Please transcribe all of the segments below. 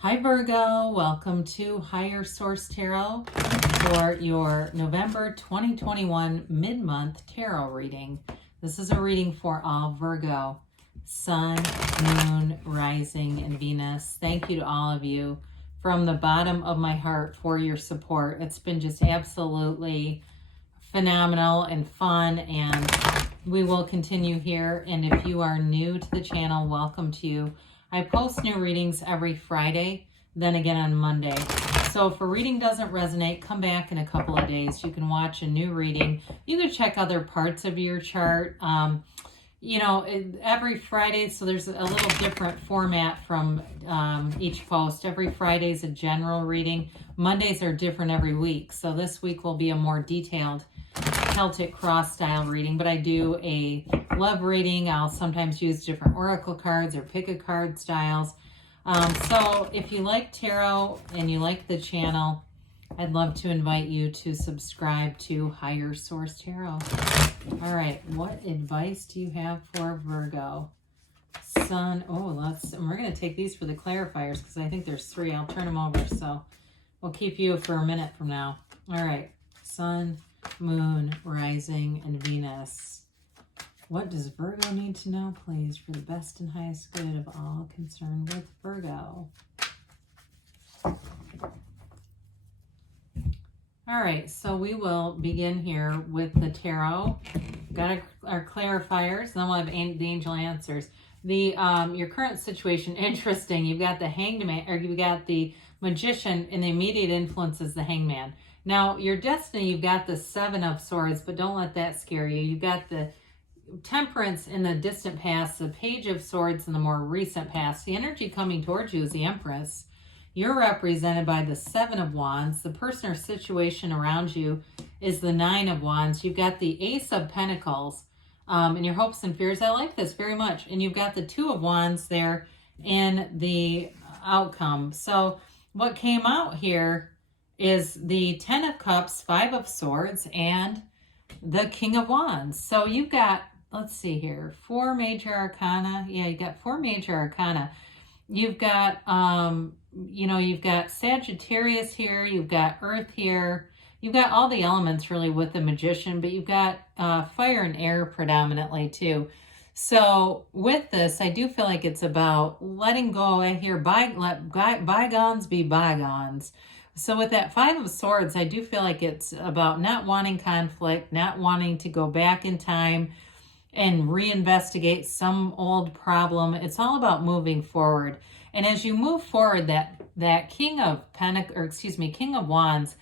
Hi Virgo, welcome to Higher Source Tarot for your November 2021 mid-month tarot reading. This is a reading for all Virgo, Sun, Moon, Rising, and Venus. Thank you to all of you from the bottom of my heart for your support. It's been just absolutely phenomenal and fun, and we will continue here. And if you are new to the channel, welcome to you. I post new readings every Friday, then again on Monday. So if a reading doesn't resonate, come back in a couple of days. You can watch a new reading. You can check other parts of your chart. Every Friday, so there's a little different format from each post. Every Friday is a general reading. Mondays are different every week. So this week will be a more detailed Celtic cross style reading, but I do a love reading. I'll sometimes use different oracle cards or pick a card styles. So if you like tarot and you like the channel, I'd love to invite you to subscribe to Higher Source Tarot. All right, what advice do you have for Virgo? Sun, and we're going to take these for the clarifiers because I think there's 3. I'll turn them over, so we'll keep you for a minute from now. All right, Sun, Moon, Rising, and Venus. What does Virgo need to know, please, for the best and highest good of all concerned with Virgo? All right, so we will begin here with the tarot. Got our clarifiers, then we'll have the angel answers. Your current situation, interesting. You've got the Hangman, or you've got the Magician, and the immediate influence is the Hangman. Now, your destiny, you've got the 7 of Swords, but don't let that scare you. You've got the Temperance in the distant past, the Page of Swords in the more recent past. The energy coming towards you is the Empress. You're represented by the 7 of Wands. The person or situation around you is the 9 of Wands. You've got the Ace of Pentacles in your hopes and fears. I like this very much. And you've got the 2 of Wands there in the outcome. So what came out here is the 10 of Cups, 5 of Swords, and the King of Wands. So you've got, let's see here, 4 major arcana. Yeah, you got 4 major arcana. You've got, you've got Sagittarius here. You've got Earth here. You've got all the elements really with the Magician, but you've got fire and air predominantly too. So with this, I do feel like it's about letting go. I hear let bygones be bygones. So with that 5 of Swords, I do feel like it's about not wanting conflict, not wanting to go back in time and reinvestigate some old problem. It's all about moving forward. And as you move forward, that King of Wands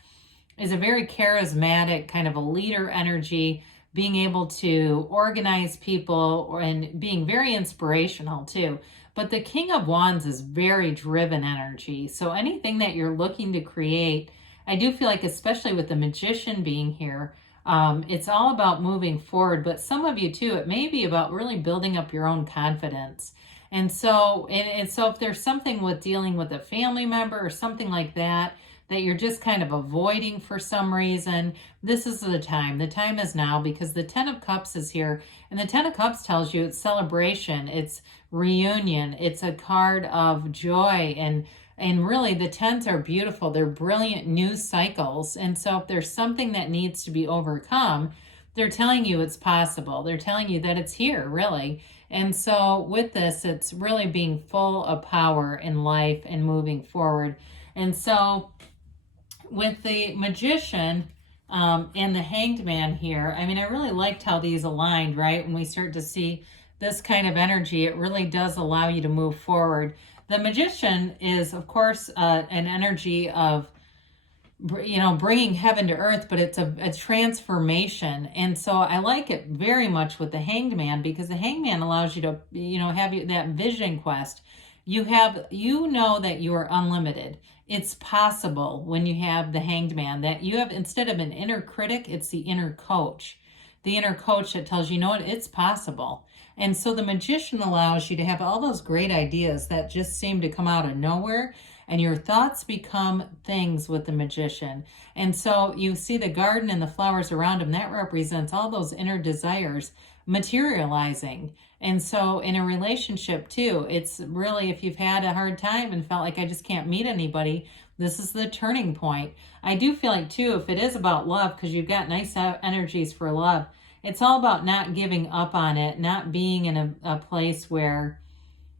is a very charismatic kind of a leader energy, being able to organize people and being very inspirational too. But the King of Wands is very driven energy. So anything that you're looking to create, I do feel like, especially with the Magician being here, it's all about moving forward. But some of you too, it may be about really building up your own confidence. And so if there's something with dealing with a family member or something like that, that you're just kind of avoiding for some reason, this is the time. The time is now, because the 10 of Cups is here. And the 10 of Cups tells you it's celebration, it's reunion, it's a card of joy. And really the 10s are beautiful. They're brilliant news cycles. And so if there's something that needs to be overcome, they're telling you it's possible. They're telling you that it's here, really. And so with this, it's really being full of power in life and moving forward. And so with the Magician and the Hanged Man here, I mean, I really liked how these aligned, right? When we start to see this kind of energy, it really does allow you to move forward. The Magician is, of course, an energy of, bringing heaven to earth, but it's a transformation. And so I like it very much with the Hanged Man, because the Hanged Man allows you to, have that vision quest. You know that you are unlimited. It's possible when you have the Hanged Man that you have, instead of an inner critic, it's the inner coach. The inner coach that tells you, it's possible. And so the Magician allows you to have all those great ideas that just seem to come out of nowhere, and your thoughts become things with the Magician. And so you see the garden and the flowers around him, that represents all those inner desires materializing. And so in a relationship too, it's really, if you've had a hard time and felt like I just can't meet anybody, this is the turning point. I do feel like too, if it is about love, because you've got nice energies for love, it's all about not giving up on it, not being in a place where,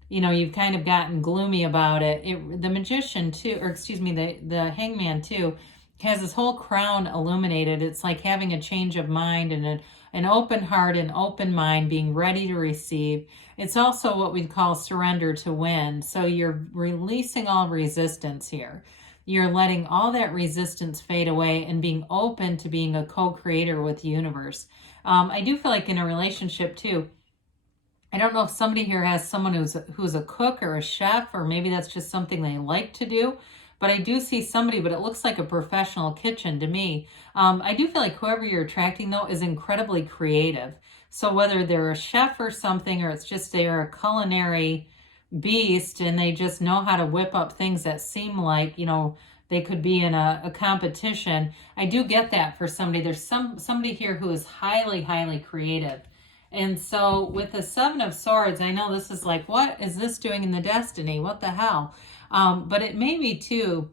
you know, you've kind of gotten gloomy about it. The magician too, or excuse me, the hangman too, has his whole crown illuminated. It's like having a change of mind and an open heart and open mind, being ready to receive. It's also what we call surrender to win. So you're releasing all resistance here. You're letting all that resistance fade away and being open to being a co-creator with the universe. I do feel like in a relationship too, I don't know if somebody here has someone who's a cook or a chef, or maybe that's just something they like to do. But I do see somebody, but it looks like a professional kitchen to me. I do feel like whoever you're attracting, though, is incredibly creative. So whether they're a chef or something, or it's just they're a culinary beast and they just know how to whip up things that seem like, you know, they could be in a competition. I do get that for somebody. There's somebody here who is highly, highly creative. And so with the Seven of Swords, I know this is like, what is this doing in the destiny? What the hell? But it may be too,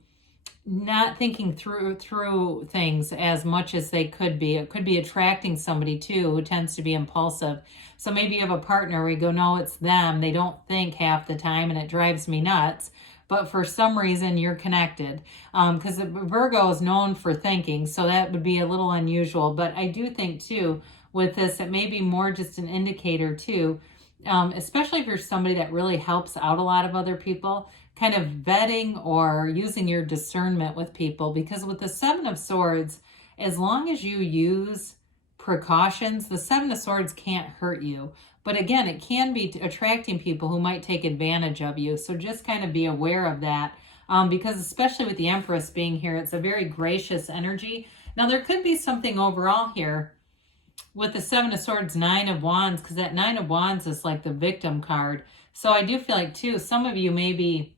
not thinking through things as much as they could be. It could be attracting somebody too who tends to be impulsive. So maybe you have a partner where you go, no, it's them. They don't think half the time and it drives me nuts. But for some reason you're connected. Because Virgo is known for thinking, so that would be a little unusual. But I do think too, with this, it may be more just an indicator too, especially if you're somebody that really helps out a lot of other people, kind of vetting or using your discernment with people. Because with the Seven of Swords, as long as you use precautions, the Seven of Swords can't hurt you. But again, it can be attracting people who might take advantage of you. So just kind of be aware of that. Because especially with the Empress being here, it's a very gracious energy. Now, there could be something overall here with the Seven of Swords, Nine of Wands, because that Nine of Wands is like the victim card. So I do feel like too, some of you maybe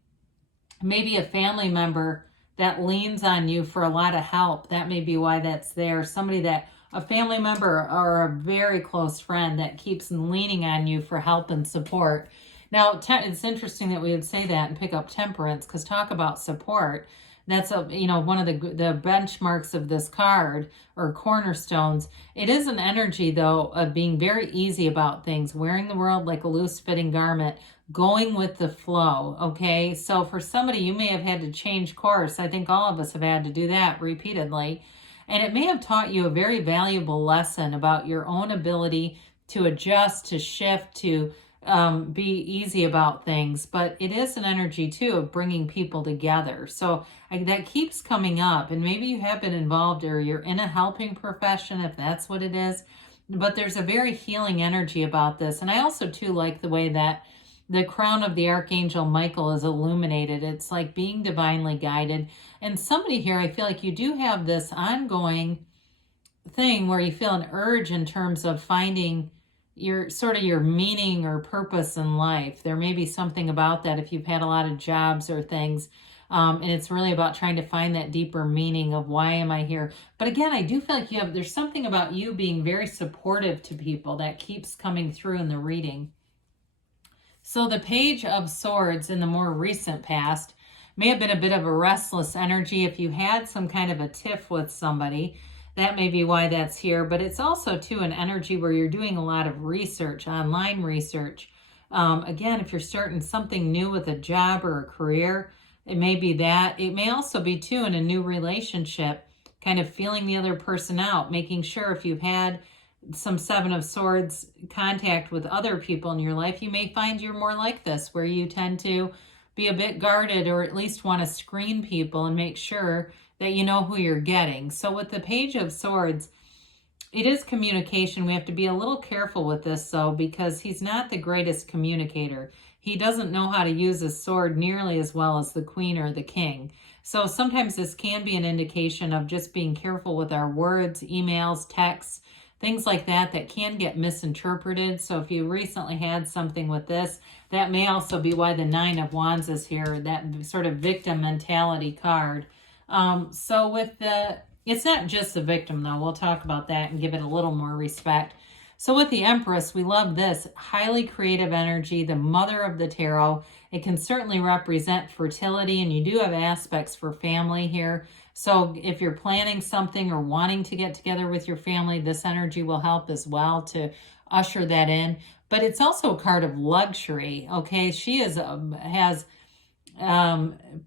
a family member that leans on you for a lot of help. That may be why that's there. Somebody that, a family member or a very close friend that keeps leaning on you for help and support. Now, it's interesting that we would say that and pick up Temperance, because talk about support. That's one of the benchmarks of this card, or cornerstones. It is an energy though of being very easy about things, wearing the world like a loose fitting garment, going with the flow. Okay, so for somebody, you may have had to change course. I think all of us have had to do that repeatedly, and it may have taught you a very valuable lesson about your own ability to adjust, to shift, to be easy about things. But it is an energy too of bringing people together. So that keeps coming up, and maybe you have been involved or you're in a helping profession, if that's what it is. But there's a very healing energy about this. And I also too like the way that the crown of the Archangel Michael is illuminated. It's like being divinely guided. And somebody here, I feel like you do have this ongoing thing where you feel an urge in terms of finding your meaning or purpose in life. There may be something about that if you've had a lot of jobs or things. And it's really about trying to find that deeper meaning of why am I here. But again, I do feel like there's something about you being very supportive to people that keeps coming through in the reading. So the Page of Swords in the more recent past may have been a bit of a restless energy. If you had some kind of a tiff with somebody, that may be why that's here. But it's also too an energy where you're doing a lot of research, online research. Again, if you're starting something new with a job or a career, it may be that. It may also be too in a new relationship, kind of feeling the other person out, making sure if you've had some Seven of Swords contact with other people in your life, you may find you're more like this, where you tend to be a bit guarded, or at least want to screen people and make sure that you know who you're getting. So with the Page of Swords, it is communication. We have to be a little careful with this though, because he's not the greatest communicator. He doesn't know how to use his sword nearly as well as the Queen or the King. So sometimes this can be an indication of just being careful with our words, emails, texts, things like that can get misinterpreted. So if you recently had something with this, that may also be why the Nine of Wands is here, that sort of victim mentality card. So with it's not just the victim though. We'll talk about that and give it a little more respect. So with the Empress, we love this highly creative energy, the mother of the tarot. It can certainly represent fertility, and you do have aspects for family here. So if you're planning something or wanting to get together with your family, this energy will help as well to usher that in. But it's also a card of luxury, okay? She has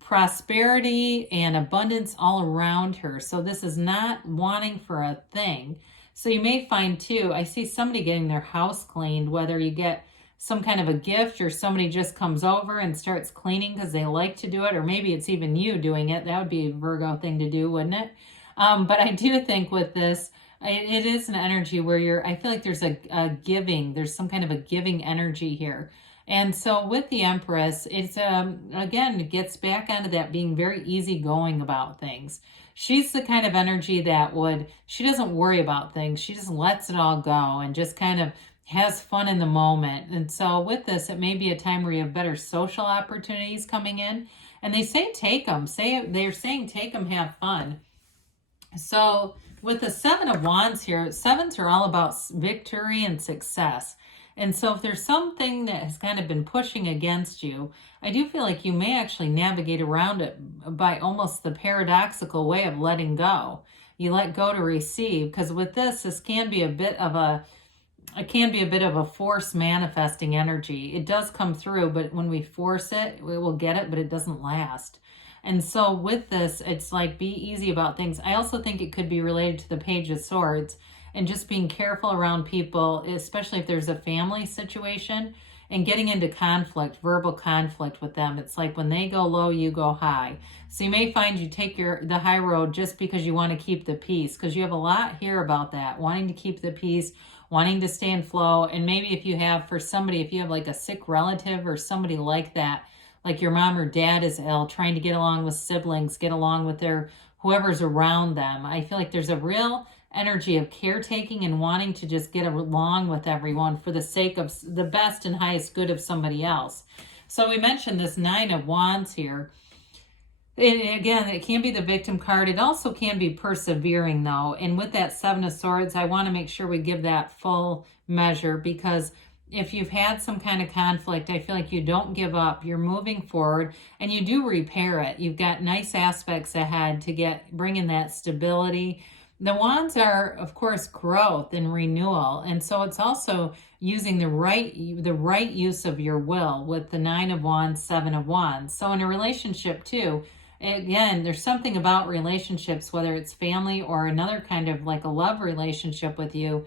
prosperity and abundance all around her. So this is not wanting for a thing. So you may find too, I see somebody getting their house cleaned, whether you get some kind of a gift or somebody just comes over and starts cleaning because they like to do it, or maybe it's even you doing it. That would be a Virgo thing to do, wouldn't it? But I do think with this, it is an energy where I feel like there's a giving, there's some kind of a giving energy here. And so with the Empress, it's, again, it gets back onto that being very easygoing about things. She's the kind of energy that she doesn't worry about things. She just lets it all go and just kind of has fun in the moment. And so with this, it may be a time where you have better social opportunities coming in. And they say take them. They're saying take them, have fun. So with the Seven of Wands here, sevens are all about victory and success. And so if there's something that has kind of been pushing against you, I do feel like you may actually navigate around it by almost the paradoxical way of letting go. You let go to receive, because with this can be a bit of a force manifesting energy. It does come through, but when we force it, we will get it, but it doesn't last. And so with this, it's like be easy about things. I also think it could be related to the Page of Swords and just being careful around people, especially if there's a family situation, and getting into conflict, verbal conflict with them. It's like when they go low, you go high. So you may find you take the high road just because you want to keep the peace, because you have a lot here about that, wanting to keep the peace, wanting to stay in flow. And maybe if you have like a sick relative or somebody like that, like your mom or dad is ill, trying to get along with siblings, get along with whoever's around them. I feel like there's a real energy of caretaking and wanting to just get along with everyone for the sake of the best and highest good of somebody else. So we mentioned this Nine of Wands here. And again, it can be the victim card. It also can be persevering though. And with that Seven of Swords, I want to make sure we give that full measure, because if you've had some kind of conflict, I feel like you don't give up. You're moving forward and you do repair it. You've got nice aspects ahead to bring in that stability. The Wands are, of course, growth and renewal. And so it's also using the right use of your will with the Nine of Wands, Seven of Wands. So in a relationship too, again, there's something about relationships, whether it's family or another kind of like a love relationship with you.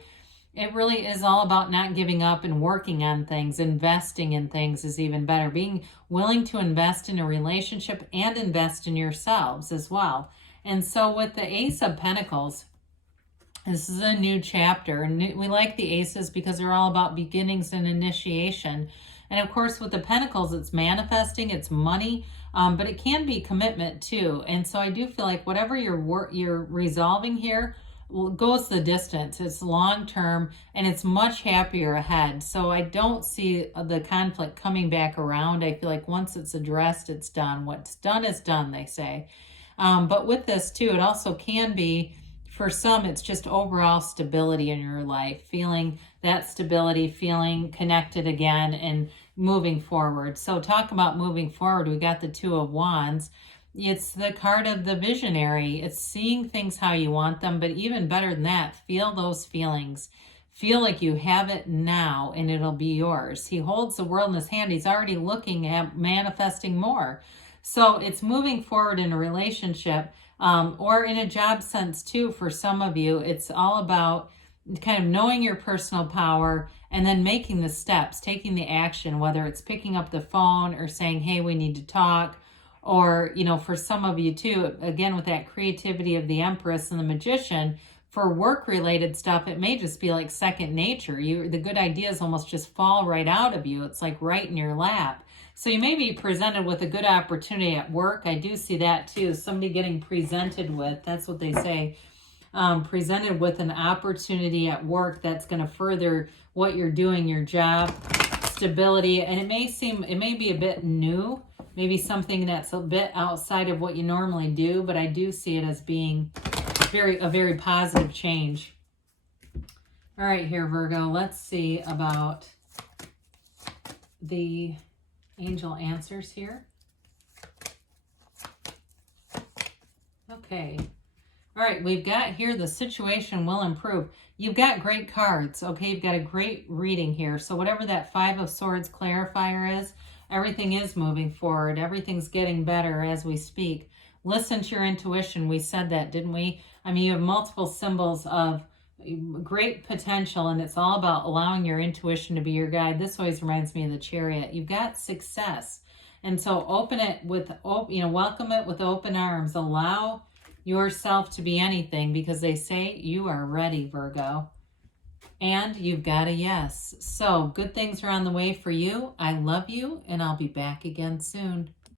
It really is all about not giving up and working on things. Investing in things is even better. Being willing to invest in a relationship and invest in yourselves as well. And so with the Ace of Pentacles, this is a new chapter. And we like the aces because they're all about beginnings and initiation. And of course, with the Pentacles, it's manifesting, it's money, but it can be commitment too. And so I do feel like whatever you're resolving here goes the distance. It's long term and it's much happier ahead. So I don't see the conflict coming back around. I feel like once it's addressed, it's done. What's done is done, they say. But with this too, it also can be, for some, it's just overall stability in your life, feeling that stability, feeling connected again and moving forward. So talk about moving forward. We got the Two of Wands. It's the card of the visionary. It's seeing things how you want them, but even better than that, feel those feelings. Feel like you have it now and it'll be yours. He holds the world in his hand. He's already looking at manifesting more. So it's moving forward in a relationship or in a job sense too. For some of you, it's all about kind of knowing your personal power and then making the steps, taking the action, whether it's picking up the phone or saying, hey, we need to talk. Or, for some of you too, again, with that creativity of the Empress and the Magician, for work-related stuff, it may just be like second nature. The good ideas almost just fall right out of you. It's like right in your lap. So you may be presented with a good opportunity at work. I do see that too. Somebody getting presented with, that's what they say, presented with an opportunity at work that's going to further what you're doing, your job, stability. And it may be a bit new, maybe something that's a bit outside of what you normally do, but I do see it as being a very positive change. All right, here, Virgo, let's see about the angel answers here. Okay. All right, we've got here the situation will improve. You've got great cards, okay? You've got a great reading here. So whatever that Five of Swords clarifier is, everything is moving forward. Everything's getting better as we speak. Listen to your intuition. We said that, didn't we? I mean, you have multiple symbols of great potential, and it's all about allowing your intuition to be your guide. This always reminds me of the Chariot. You've got success. And so open it with, welcome it with open arms. Allow yourself to be anything, because they say you are ready, Virgo. And you've got a yes. So good things are on the way for you. I love you, and I'll be back again soon.